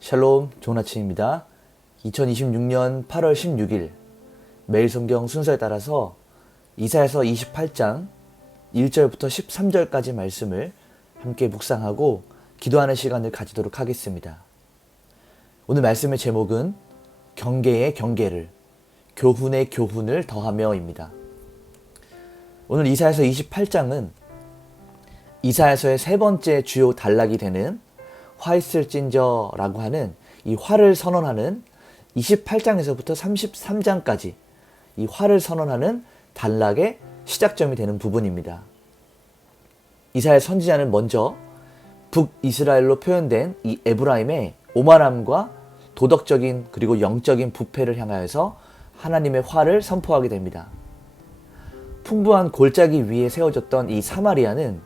샬롬, 좋은 아침입니다. 2026년 8월 16일 매일 성경 순서에 따라서 이사야서 28장 1절부터 13절까지 말씀을 함께 묵상하고 기도하는 시간을 가지도록 하겠습니다. 오늘 말씀의 제목은 경계의 경계를, 교훈의 교훈을 더하며입니다. 오늘 이사야서 28장은 이사야서의 세 번째 주요 단락이 되는 화 있을진저라고 하는 이 화를 선언하는 28장에서부터 33장까지 이 화를 선언하는 단락의 시작점이 되는 부분입니다. 이사야 선지자는 먼저 북이스라엘로 표현된 이 에브라임의 오만함과 도덕적인 그리고 영적인 부패를 향하여서 하나님의 화를 선포하게 됩니다. 풍부한 골짜기 위에 세워졌던 이 사마리아는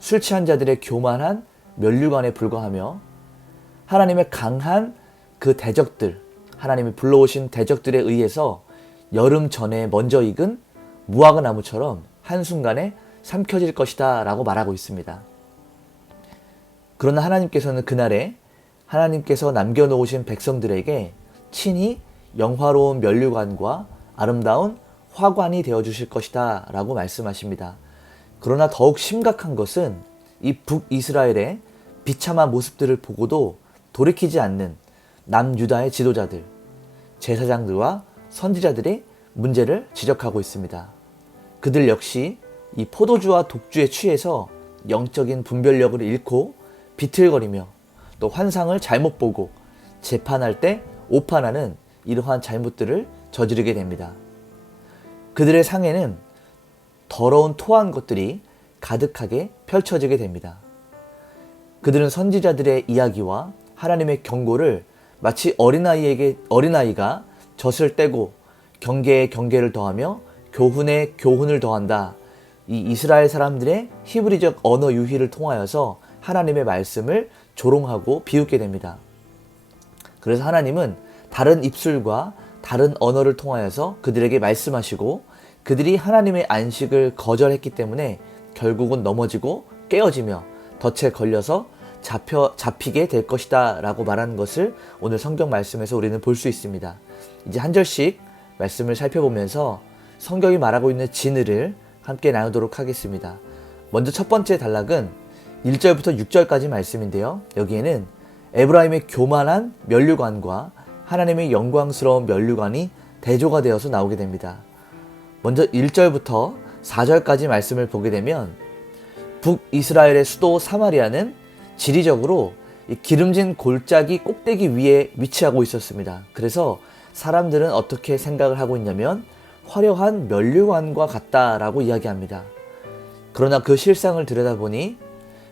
술 취한 자들의 교만한 면류관에 불과하며 하나님의 강한 그 대적들, 하나님이 불러오신 대적들에 의해서 여름 전에 먼저 익은 무화과 나무처럼 한순간에 삼켜질 것이다 라고 말하고 있습니다. 그러나 하나님께서는 그날에 하나님께서 남겨놓으신 백성들에게 친히 영화로운 면류관과 아름다운 화관이 되어주실 것이다 라고 말씀하십니다. 그러나 더욱 심각한 것은 이 북이스라엘의 비참한 모습들을 보고도 돌이키지 않는 남유다의 지도자들, 제사장들과 선지자들의 문제를 지적하고 있습니다. 그들 역시 이 포도주와 독주에 취해서 영적인 분별력을 잃고 비틀거리며 또 환상을 잘못 보고 재판할 때 오판하는 이러한 잘못들을 저지르게 됩니다. 그들의 상에는 더러운 토한 것들이 가득하게 펼쳐지게 됩니다. 그들은 선지자들의 이야기와 하나님의 경고를 마치 어린아이가 젖을 떼고 경계에 경계를 더하며 교훈에 교훈을 더한다. 이 이스라엘 사람들의 히브리적 언어 유희를 통하여서 하나님의 말씀을 조롱하고 비웃게 됩니다. 그래서 하나님은 다른 입술과 다른 언어를 통하여서 그들에게 말씀하시고 그들이 하나님의 안식을 거절했기 때문에 결국은 넘어지고 깨어지며 덫에 걸려서 잡히게 될 것이다 라고 말하는 것을 오늘 성경 말씀에서 우리는 볼 수 있습니다. 이제 한 절씩 말씀을 살펴보면서 성경이 말하고 있는 진리를 함께 나누도록 하겠습니다. 먼저 첫 번째 단락은 1절부터 6절까지 말씀인데요. 여기에는 에브라임의 교만한 면류관과 하나님의 영광스러운 면류관이 대조가 되어서 나오게 됩니다. 먼저 1절부터 4절까지 말씀을 보게 되면 북이스라엘의 수도 사마리아는 지리적으로 기름진 골짜기 꼭대기 위에 위치하고 있었습니다. 그래서 사람들은 어떻게 생각을 하고 있냐면 화려한 면류관과 같다라고 이야기합니다. 그러나 그 실상을 들여다보니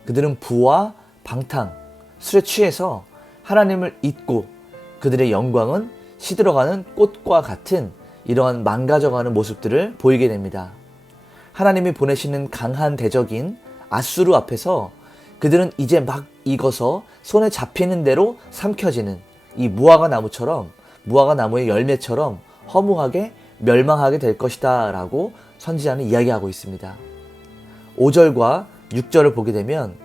그들은 부와 방탕, 술에 취해서 하나님을 잊고 그들의 영광은 시들어가는 꽃과 같은 이러한 망가져가는 모습들을 보이게 됩니다. 하나님이 보내시는 강한 대적인 아수르 앞에서 그들은 이제 막 익어서 손에 잡히는 대로 삼켜지는 이 무화과 나무처럼, 무화과 나무의 열매처럼 허무하게 멸망하게 될 것이다 라고 선지자는 이야기하고 있습니다. 5절과 6절을 보게 되면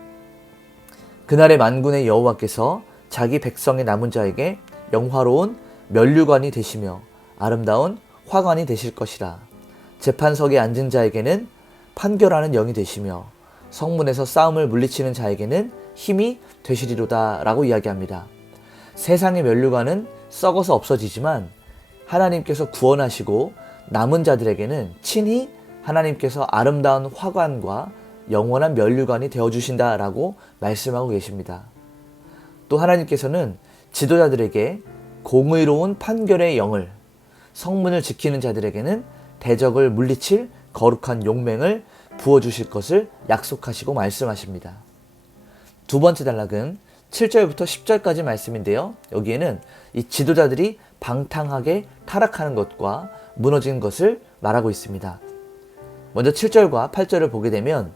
그날의 만군의 여호와께서 자기 백성의 남은 자에게 영화로운 면류관이 되시며 아름다운 화관이 되실 것이라. 재판석에 앉은 자에게는 판결하는 영이 되시며 성문에서 싸움을 물리치는 자에게는 힘이 되시리로다 라고 이야기합니다. 세상의 면류관은 썩어서 없어지지만 하나님께서 구원하시고 남은 자들에게는 친히 하나님께서 아름다운 화관과 영원한 면류관이 되어주신다 라고 말씀하고 계십니다. 또 하나님께서는 지도자들에게 공의로운 판결의 영을, 성문을 지키는 자들에게는 대적을 물리칠 거룩한 용맹을 부어주실 것을 약속하시고 말씀하십니다. 두 번째 단락은 7절부터 10절까지 말씀인데요. 여기에는 이 지도자들이 방탕하게 타락하는 것과 무너진 것을 말하고 있습니다. 먼저 7절과 8절을 보게 되면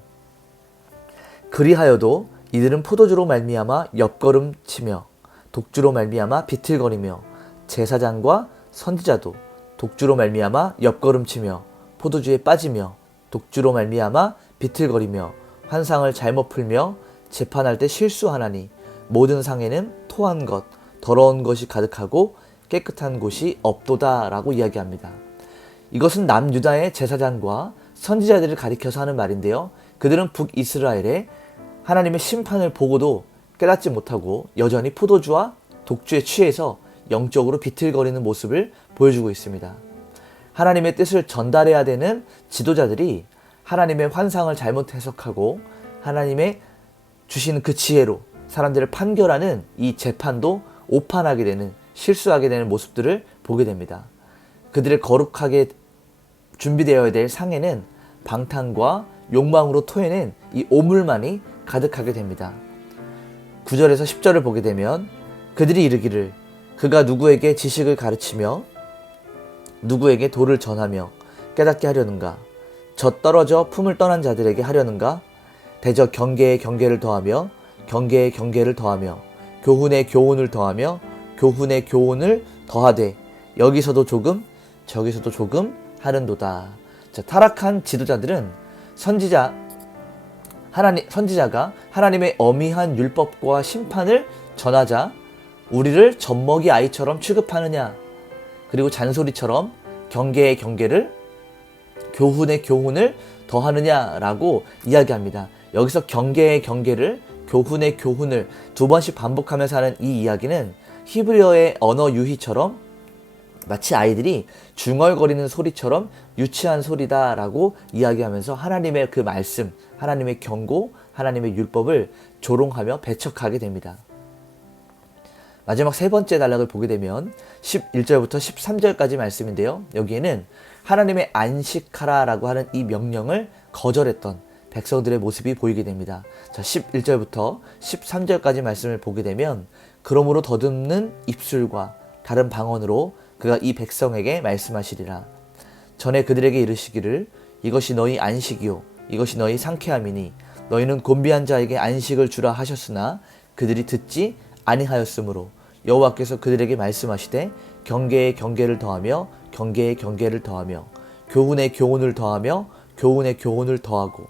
그리하여도 이들은 포도주로 말미암아 옆걸음치며 독주로 말미암아 비틀거리며 제사장과 선지자도 독주로 말미암아 옆걸음치며 포도주에 빠지며 독주로 말미암아 비틀거리며 환상을 잘못 풀며 재판할 때 실수하나니 모든 상에는 토한 것 더러운 것이 가득하고 깨끗한 곳이 없도다 라고 이야기합니다. 이것은 남유다의 제사장과 선지자들을 가리켜서 하는 말인데요. 그들은 북이스라엘의 하나님의 심판을 보고도 깨닫지 못하고 여전히 포도주와 독주에 취해서 영적으로 비틀거리는 모습을 보여주고 있습니다. 하나님의 뜻을 전달해야 되는 지도자들이 하나님의 환상을 잘못 해석하고 하나님의 주시는 그 지혜로 사람들을 판결하는 이 재판도 오판하게 되는, 실수하게 되는 모습들을 보게 됩니다. 그들의 거룩하게 준비되어야 될 상에는 방탕과 욕망으로 토해낸 이 오물만이 가득하게 됩니다. 9절에서 10절을 보게 되면 그들이 이르기를 그가 누구에게 지식을 가르치며 누구에게 도를 전하며 깨닫게 하려는가? 저 떨어져 품을 떠난 자들에게 하려는가? 대저 경계에 경계를 더하며 경계에 경계를 더하며 교훈에 교훈을 더하며 교훈에 교훈을 더하되 여기서도 조금 저기서도 조금 하는도다. 자, 타락한 지도자들은 선지자가 하나님의 어미한 율법과 심판을 전하자 우리를 젖먹이 아이처럼 취급하느냐, 그리고 잔소리처럼 경계의 경계를 교훈의 교훈을 더하느냐라고 이야기합니다. 여기서 경계의 경계를 교훈의 교훈을 두 번씩 반복하면서 하는 이 이야기는 히브리어의 언어 유희처럼 마치 아이들이 중얼거리는 소리처럼 유치한 소리다라고 이야기하면서 하나님의 그 말씀, 하나님의 경고, 하나님의 율법을 조롱하며 배척하게 됩니다. 마지막 세 번째 단락을 보게 되면 11절부터 13절까지 말씀인데요. 여기에는 하나님의 안식하라라고 하는 이 명령을 거절했던 백성들의 모습이 보이게 됩니다. 자, 11절부터 13절까지 말씀을 보게 되면 그러므로 더듬는 입술과 다른 방언으로 그가 이 백성에게 말씀하시리라. 전에 그들에게 이르시기를 이것이 너희 안식이요 이것이 너희 상쾌함이니 너희는 곤비한 자에게 안식을 주라 하셨으나 그들이 듣지 아니하였으므로 여호와께서 그들에게 말씀하시되 경계에 경계를 더하며 경계에 경계를 더하며 교훈에 교훈을 더하며 교훈에 교훈을 더하고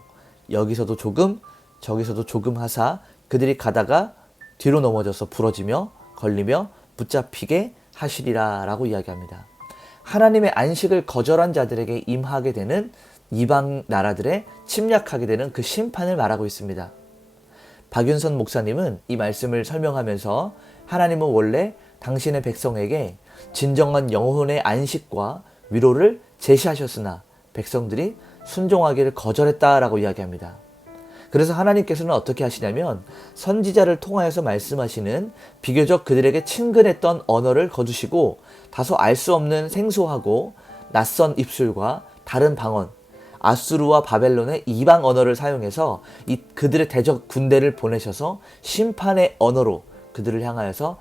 여기서도 조금 저기서도 조금 하사 그들이 가다가 뒤로 넘어져서 부러지며 걸리며 붙잡히게 하시리라 라고 이야기합니다. 하나님의 안식을 거절한 자들에게 임하게 되는 이방 나라들의 침략하게 되는 그 심판을 말하고 있습니다. 박윤선 목사님은 이 말씀을 설명하면서 하나님은 원래 당신의 백성에게 진정한 영혼의 안식과 위로를 제시하셨으나 백성들이 순종하기를 거절했다라고 이야기합니다. 그래서 하나님께서는 어떻게 하시냐면 선지자를 통하여서 말씀하시는 비교적 그들에게 친근했던 언어를 거두시고 다소 알 수 없는 생소하고 낯선 입술과 다른 방언, 아수르와 바벨론의 이방 언어를 사용해서 그들의 대적 군대를 보내셔서 심판의 언어로 그들을 향하여서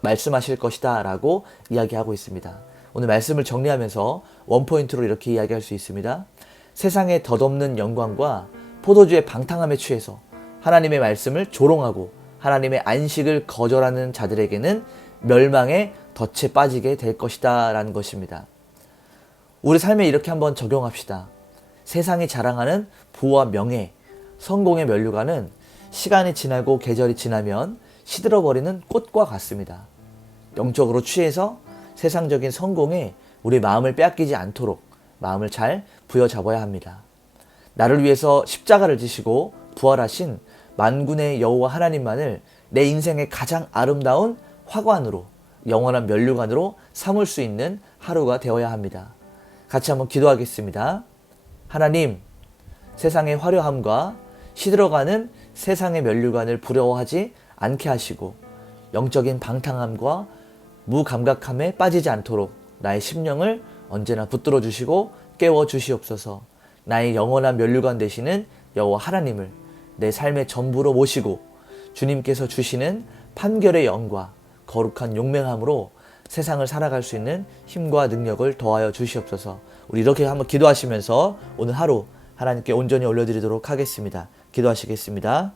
말씀하실 것이다 라고 이야기하고 있습니다. 오늘 말씀을 정리하면서 원포인트로 이렇게 이야기할 수 있습니다. 세상의 덧없는 영광과 포도주의 방탕함에 취해서 하나님의 말씀을 조롱하고 하나님의 안식을 거절하는 자들에게는 멸망의 덫에 빠지게 될 것이다 라는 것입니다. 우리 삶에 이렇게 한번 적용합시다. 세상이 자랑하는 부와 명예, 성공의 면류관은 시간이 지나고 계절이 지나면 시들어버리는 꽃과 같습니다. 영적으로 취해서 세상적인 성공에 우리 마음을 빼앗기지 않도록 마음을 잘 부여잡아야 합니다. 나를 위해서 십자가를 지시고 부활하신 만군의 여호와 하나님만을 내 인생의 가장 아름다운 화관으로, 영원한 면류관으로 삼을 수 있는 하루가 되어야 합니다. 같이 한번 기도하겠습니다. 하나님, 세상의 화려함과 시들어가는 세상의 면류관을 부러워하지 않게 하시고 영적인 방탕함과 무감각함에 빠지지 않도록 나의 심령을 언제나 붙들어 주시고 깨워 주시옵소서. 나의 영원한 면류관 되시는 여호와 하나님을 내 삶의 전부로 모시고 주님께서 주시는 판결의 영과 거룩한 용맹함으로 세상을 살아갈 수 있는 힘과 능력을 더하여 주시옵소서. 우리 이렇게 한번 기도하시면서 오늘 하루 하나님께 온전히 올려드리도록 하겠습니다. 기도하시겠습니다.